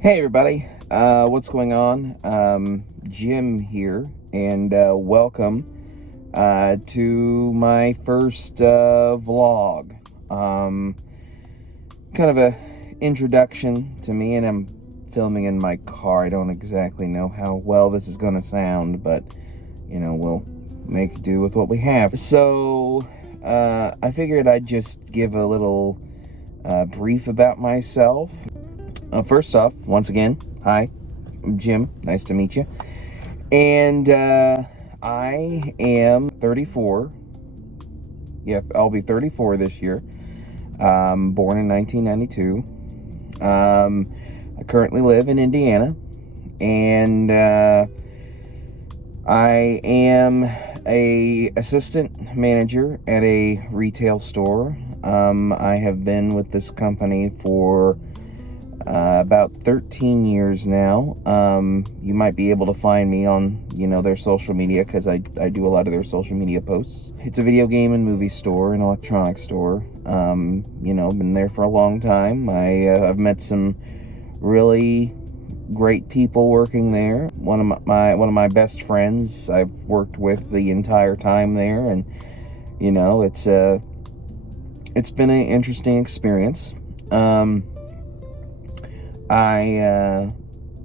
Hey everybody, what's going on? Jim here, and welcome to my first vlog. Kind of a introduction to me, and I'm filming in my car. I don't exactly know how well this is going to sound, but we'll make do with what we have. So I figured I'd just give a little brief about myself. First off, once again, hi, I'm Jim. Nice to meet you. And I am 34. Yeah, I'll be 34 this year. Born in 1992. I currently live in Indiana. And I am a assistant manager at a retail store. I have been with this company for about 13 years now. You might be able to find me on, their social media, because I do a lot of their social media posts. It's a video game and movie store, an electronics store. Been there for a long time. I've met some really great people working there. One of my best friends I've worked with the entire time there, and it's been an interesting experience. I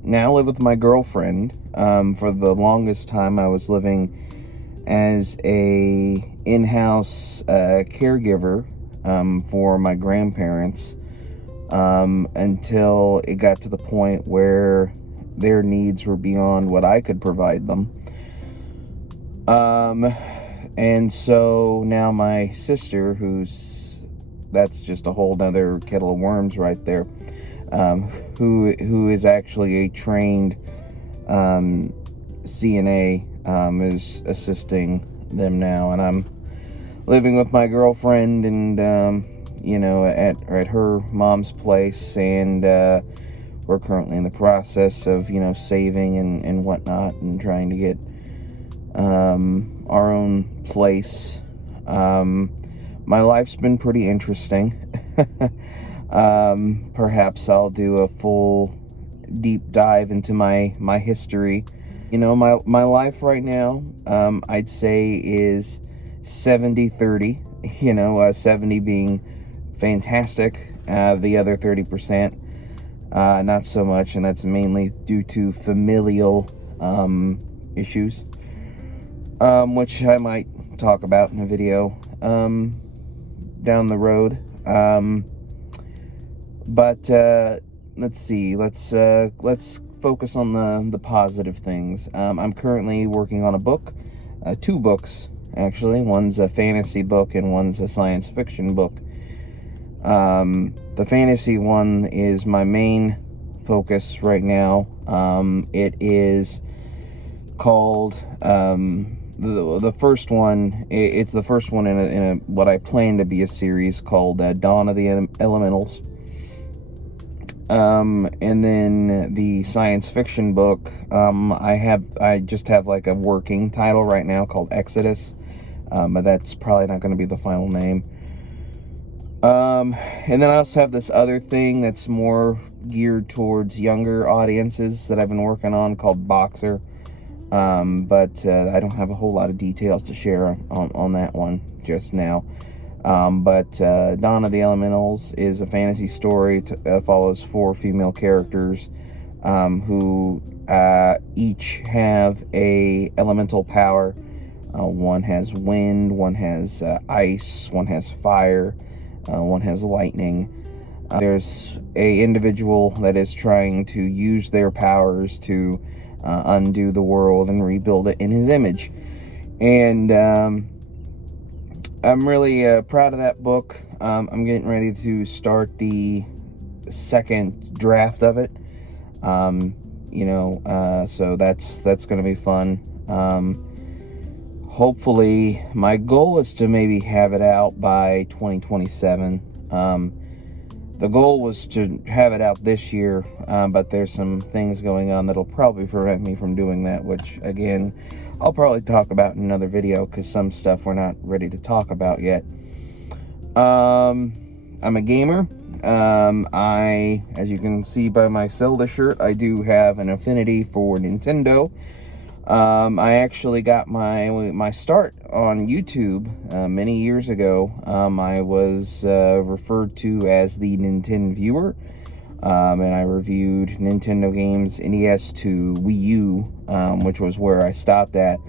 now live with my girlfriend. For the longest time, I was living as a in-house caregiver for my grandparents until it got to the point where their needs were beyond what I could provide them. And so now my sister, that's just a whole nother kettle of worms right there, who is actually a trained CNA, is assisting them now, and I'm living with my girlfriend, and at her mom's place, and we're currently in the process of saving and whatnot, and trying to get our own place. My life's been pretty interesting. Perhaps I'll do a full deep dive into my history. My life right now, I'd say is 70-30, 70 being fantastic, the other 30%, not so much, and that's mainly due to familial, issues, which I might talk about in a video, down the road. But let's see. Let's focus on the positive things. I'm currently working on a book, two books actually. One's a fantasy book and one's a science fiction book. The fantasy one is my main focus right now. It is called the first one. It's the first one in a what I plan to be a series called Dawn of the Elementals. And then the science fiction book, I just have like a working title right now called Exodus, but that's probably not going to be the final name. And then I also have this other thing that's more geared towards younger audiences that I've been working on called Boxer, but I don't have a whole lot of details to share on that one just now. But Dawn of the Elementals is a fantasy story. Follows 4 female characters who each have a elemental power. One has wind, one has ice, one has fire, one has lightning. There's a individual that is trying to use their powers to undo the world and rebuild it in his image. And I'm really proud of that book. I'm getting ready to start the second draft of it. So that's going to be fun. Hopefully, my goal is to maybe have it out by 2027. The goal was to have it out this year, but there's some things going on that'll probably prevent me from doing that, which, again, I'll probably talk about in another video, because some stuff we're not ready to talk about yet. I'm a gamer. As you can see by my Zelda shirt, I do have an affinity for Nintendo. I actually got my start on YouTube many years ago. I was referred to as the Nintendo Viewer, and I reviewed Nintendo games NES to Wii U, which was where I stopped at,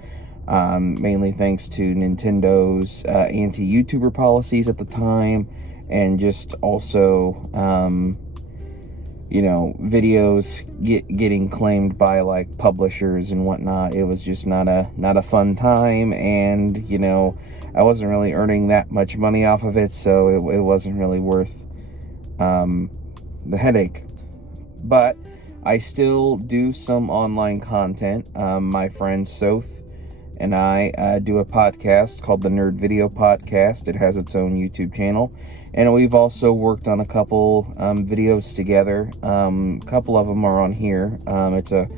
mainly thanks to Nintendo's anti-YouTuber policies at the time, and just also videos getting claimed by like publishers and whatnot. It was just not a fun time, and I wasn't really earning that much money off of it, so it wasn't really worth the headache. But I still do some online content. My friend Soth and I do a podcast called the Nerd Video Podcast. It has its own YouTube channel. And we've also worked on a couple videos together. A couple of them are on here. It's a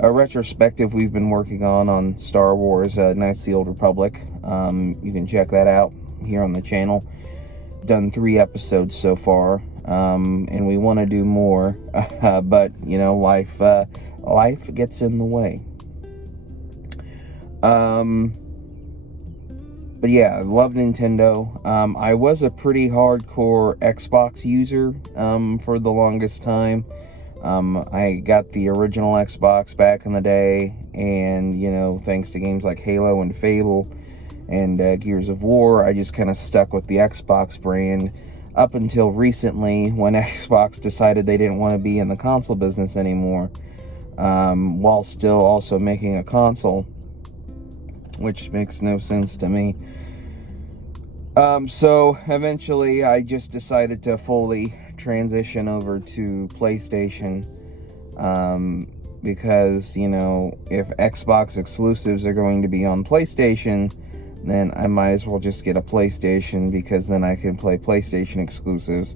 retrospective we've been working on Star Wars, Knights of the Old Republic. You can check that out here on the channel. Done 3 episodes so far, and we want to do more, but life gets in the way. But yeah, I love Nintendo. I was a pretty hardcore Xbox user for the longest time. I got the original Xbox back in the day, and thanks to games like Halo and Fable and Gears of War, I just kind of stuck with the Xbox brand up until recently, when Xbox decided they didn't want to be in the console business anymore, while still also making a console, which makes no sense to me. So eventually I just decided to fully transition over to PlayStation, because, if Xbox exclusives are going to be on PlayStation, then I might as well just get a PlayStation, because then I can play PlayStation exclusives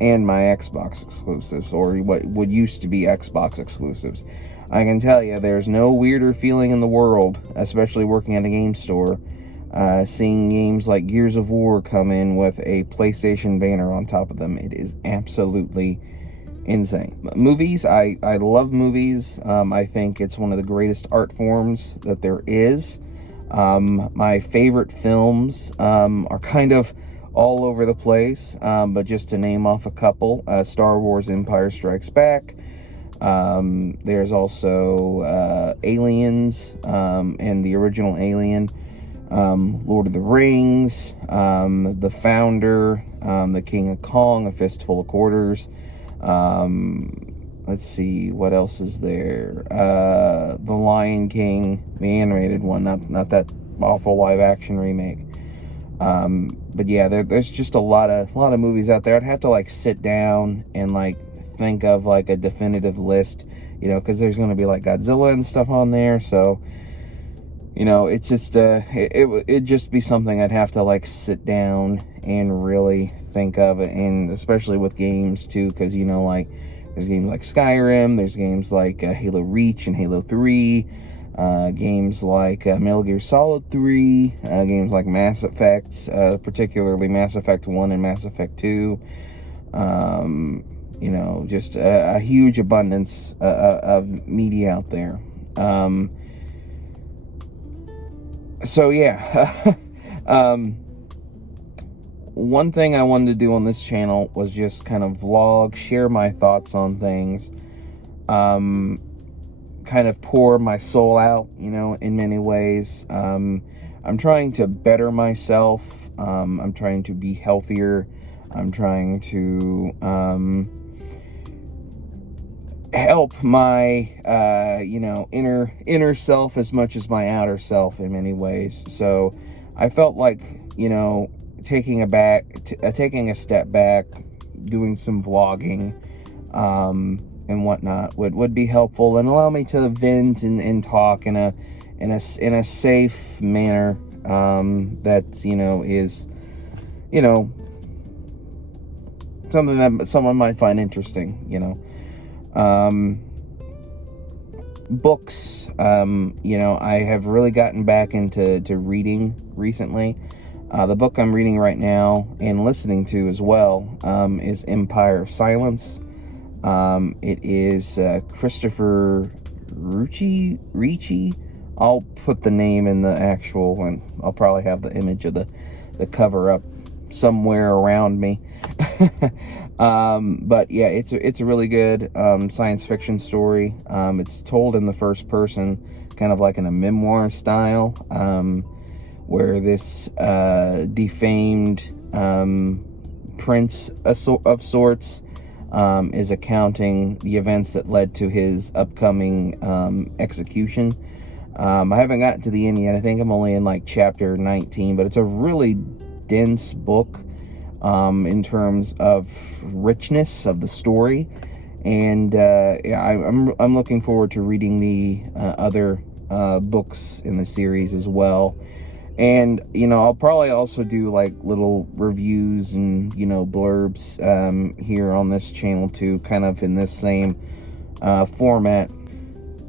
and my Xbox exclusives, or what would used to be Xbox exclusives. I can tell you, there's no weirder feeling in the world, especially working at a game store, seeing games like Gears of War come in with a PlayStation banner on top of them. It is absolutely insane. Movies, I love movies. I think it's one of the greatest art forms that there is. My favorite films are kind of all over the place, but just to name off a couple, Star Wars Empire Strikes Back. There's also Aliens, and the original Alien, Lord of the Rings, The Founder, The King of Kong, A Fistful of Quarters. Let's see, what else is there? The Lion King, the animated one, not that awful live action remake. But yeah, there's just a lot of movies out there. I'd have to sit down and think of a definitive list, because there's going to be Godzilla and stuff on there. So, it's just it'd just be something I'd have to sit down and really think of, and especially with games too, because there's games like Skyrim, there's games like Halo Reach and Halo 3, games like Metal Gear Solid 3, games like Mass Effect, particularly Mass Effect 1 and Mass Effect 2. Just a huge abundance of media out there. So yeah, one thing I wanted to do on this channel was just kind of vlog, share my thoughts on things, kind of pour my soul out, in many ways. I'm trying to better myself. I'm trying to be healthier. I'm trying to help my inner self as much as my outer self in many ways. So I felt like taking a step back, doing some vlogging and whatnot would be helpful and allow me to vent and talk in a safe manner, that is something that someone might find interesting. Books, I have really gotten back into reading recently. The book I'm reading right now and listening to as well is Empire of Silence. It is Christopher Ricci. I'll put the name in the actual, and I'll probably have the image of the cover up somewhere around me. But yeah, it's a really good science fiction story. It's told in the first person, kind of like in a memoir style, where this defamed prince of sorts is recounting the events that led to his upcoming execution. I haven't gotten to the end yet. I think I'm only in like chapter 19, but it's a really dense book in terms of richness of the story, and yeah, I'm looking forward to reading the other books in the series as well. And I'll probably also do like little reviews and blurbs here on this channel too, kind of in this same format.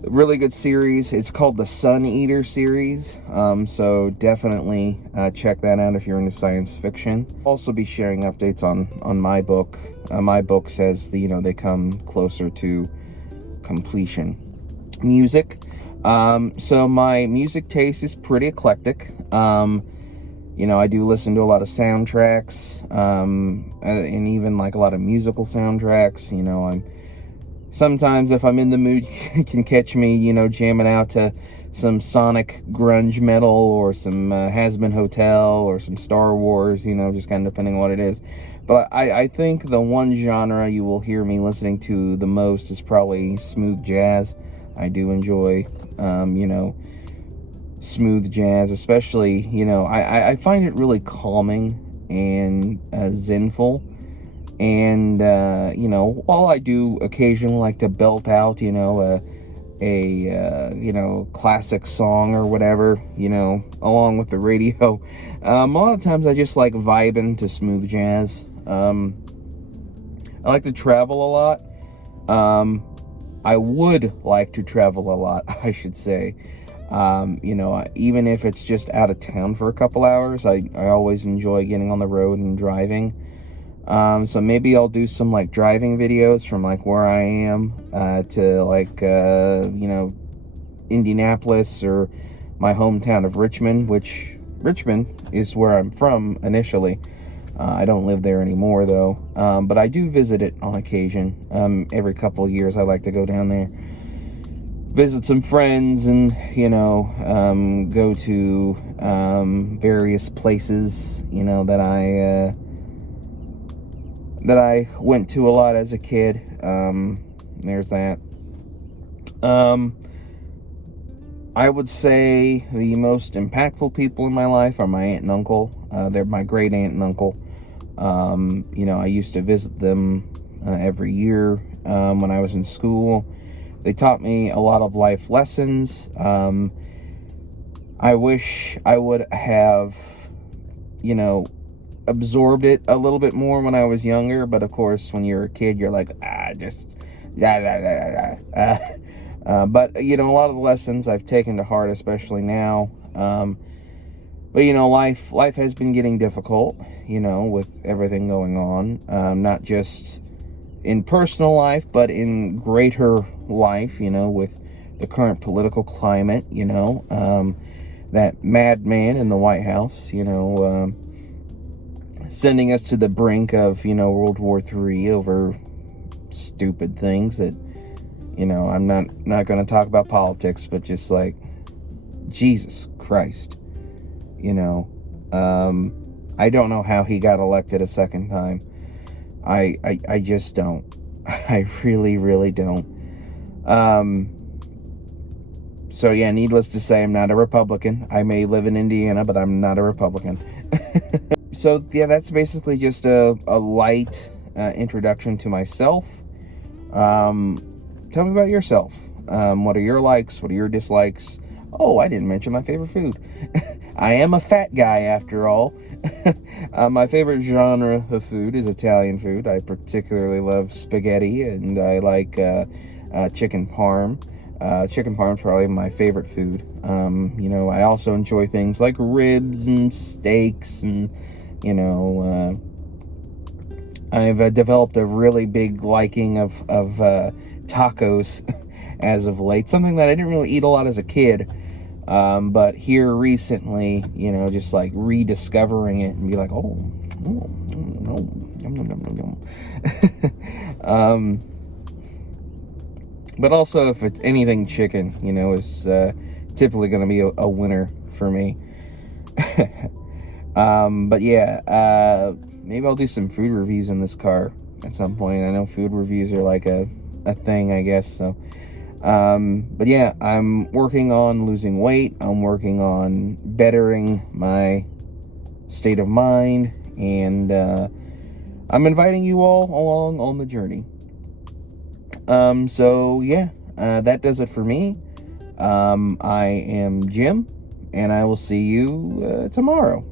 Really good series. It's called the Sun Eater series, so definitely check that out if you're into science fiction. I'll also be sharing updates on my book. My books as they come closer to completion. Music. So my music taste is pretty eclectic. I do listen to a lot of soundtracks, and even like a lot of musical soundtracks. Sometimes if I'm in the mood, you can catch me, jamming out to some Sonic grunge metal or some Has-Been Hotel or some Star Wars, just kind of depending on what it is. But I think the one genre you will hear me listening to the most is probably smooth jazz. I do enjoy, smooth jazz, especially, I find it really calming and zenful. And, while I do occasionally like to belt out, a classic song or whatever, along with the radio, a lot of times I just like vibing to smooth jazz. I like to travel a lot. I would like to travel a lot, I should say. Even if it's just out of town for a couple hours, I always enjoy getting on the road and driving. So maybe I'll do some like driving videos from like where I am to like Indianapolis or my hometown of Richmond, which Richmond is where I'm from initially. I don't live there anymore though, but I do visit it on occasion. Every couple of years I like to go down there, visit some friends, and go to various places that I went to a lot as a kid. There's that. I would say the most impactful people in my life are my aunt and uncle. They're my great aunt and uncle. I used to visit them every year when I was in school. They taught me a lot of life lessons. I wish I would have, absorbed it a little bit more when I was younger, but of course when you're a kid you're like but a lot of the lessons I've taken to heart, especially now. But life has been getting difficult, with everything going on, not just in personal life but in greater life, with the current political climate, that madman in the White House, sending us to the brink of, World War III over stupid things that, I'm not going to talk about politics, but just like, Jesus Christ, I don't know how he got elected a second time. I just don't. I really, really don't. So yeah, needless to say, I'm not a Republican. I may live in Indiana, but I'm not a Republican. So yeah, that's basically just a light introduction to myself. Tell me about yourself. What are your likes? What are your dislikes? Oh, I didn't mention my favorite food. I am a fat guy after all. My favorite genre of food is Italian food. I particularly love spaghetti, and I like chicken parm. Chicken parm's probably my favorite food. I also enjoy things like ribs and steaks, and I've developed a really big liking of tacos as of late. Something that I didn't really eat a lot as a kid, but here recently, just like rediscovering it and be like, oh, no, yum, yum, yum, yum. But also, if it's anything chicken, is typically going to be a winner for me. But yeah, maybe I'll do some food reviews in this car at some point. I know food reviews are like a thing, I guess. So, but yeah, I'm working on losing weight. I'm working on bettering my state of mind, and I'm inviting you all along on the journey. So yeah, that does it for me. I am Jim, and I will see you tomorrow.